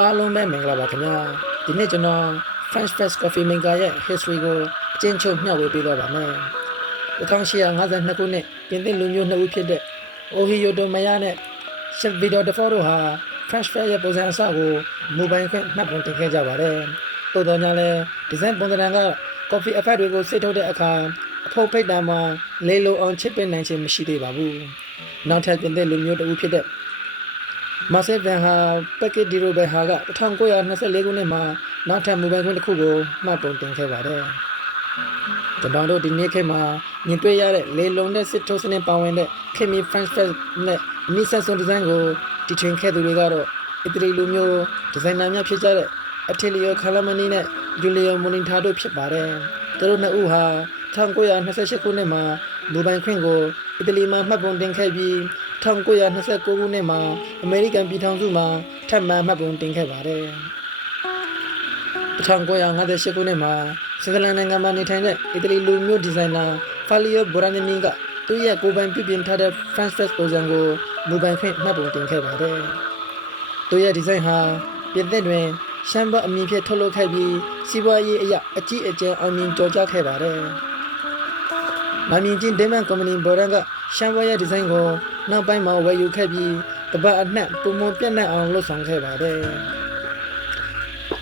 အားလုံးပဲမင်္ဂလာပါခင်ဗျာဒီနေ့ကျွန်တော် French Press Coffee Maker ရဲ့ history ကိုအကျဉ်းချုပ်မျှဝေပေးသွားပါမယ်1852ခုနှစ်ပြင်သစ်လူမျိုးနှစ်ဦးဖြစ်တဲ့ Ohio Domaya နဲ့ Chevito de Fort တို့ဟာ French Press ရဲ့ပုံစံအစကိုမူပိုင်ခွင့်မှတ်ပုံတင်ခဲ့ကြပါတယ်တိုးတော်ညာလဲဒီဇိုင်းပုံစံက coffee effect တွေကိုစိတ်ထုတ်တဲ့အခါအဖုံးဖိတ်တာမှာလေးလိုအောင်ချစ်ပင်နိုင်ခြင်းမရှိသေးပါဘူးနောက်ထပ်ပြင်သစ်လူမျိုးတစ်ဦးဖြစ်တဲ့မာဆေဗန်ဟာပက်ကက်ဒီရိုဘယ်ဟာက1924ခုနှစ်မှာနောက်ထပ်မူပိုင်ခွင့်တစ်ခုကိုမှတ်ပုံတင်ခဲ့ပါတယ်။ကျွန်တော်တို့ဒီနေ့ခေတ်မှာမြင်တွေ့ရတဲ့လေလုံတဲ့စစ်ထုတ်စနစ်ပါဝင်တဲ့ခင်မီ French Press နဲ့အနည်းဆက်ဆုံးဒီဇိုင်းကိုတီထွင်ခဲ့သူတွေကတော့အီတလီလူမျိုးဒီဇိုင်နာများဖြစ်ကြတဲ့အထီလီယိုကာလာမနီနဲ့ဂျူလီယိုမိုနီတာတို့ဖြစ်ပါတယ်။သူတို့နှစ်ဦးဟာ1928ခုနှစ်မှာမူပိုင်ခွင့်ကိုအီတလီမှာမှတ်ပုံတင်ခဲ့ပြီး1929ခုနှစ်မှာအမေရိကန်ပြည်ထောင်စုမှာထပ်မံမှတ်ပုံတင်ခဲ့ပါတယ်1958ခုနှစ်မှာစင်္ကာလန်နိုင်ငံမှာနေထိုင်တဲ့အီတလီလူမျိုးဒီဇိုင်နာဖာလီယိုဘိုရာနီမီကသူ့ရဲ့ကိုယ်ပိုင်ပြုပြင်ထားတဲ့ French Press ပုံစံကိုမူပိုင်ခွင့်မှတ်ပုံတင်ခဲ့ပါတယ်သူ့ရဲ့ဒီဇိုင်းဟာပြင်သစ်တွင်ရှမ်းဘတ်အမည်ဖြင့်ထုတ်လုပ်ခဲ့ပြီးစီးပွားရေးအရာအကြီးအကျယ်အောင်မြင်ကျော်ကြားခဲ့ပါတယ်မမြင်ချင်းဒေးမန်ကုမ္ပဏီဘော်ဒန်ကရှမ်းဘတ်ရဲ့ဒီဇိုင်းကိုနောက်ပိုင်းမှာဝယ်ယူခဲ့ပြီးတပတ်အနှံ့ပုံမှန်ပြတ်နှံ့အောင်လုပ်ဆောင်ခဲ့ပါတယ်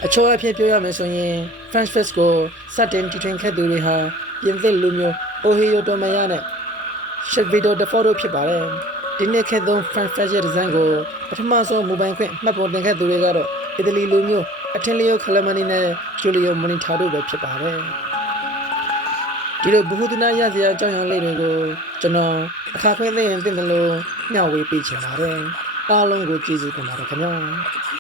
အချို့အဖြစ်ပြောရမယ်ဆိုရင် French Press ကိုစတင်တီထွင်ခဲ့သူတွေဟာပြင်သစ်လူမျိုး Ohio Domaya နဲ့ Chevito de Fort တို့ဖြစ်ပါတယ်ဒီနေ့ခေတ်သုံး French Press ရဲ့ဒီဇိုင်းကိုပထမဆုံးမူပိုင်ခွင့်မှတ်ပုံတင်ခဲ့သူတွေကတော့အီတလီလူမျိုးအထင်လျိုခလမနီနဲ့ဂျူလီယိုမိုနီတာတို့ပဲဖြစ်ပါတယ်ဒီလိုဘ ഹു ဒနာရစရာအကြောင်းအရာလေးတွေကိုကျွန်တော်အခါခွင့်သိရင်သိတယ်လို့မျှဝေပေးချင်ပါတယ်အားလုံးကိုကျေးဇူးတင်ပါတယ်ခင်ဗျာ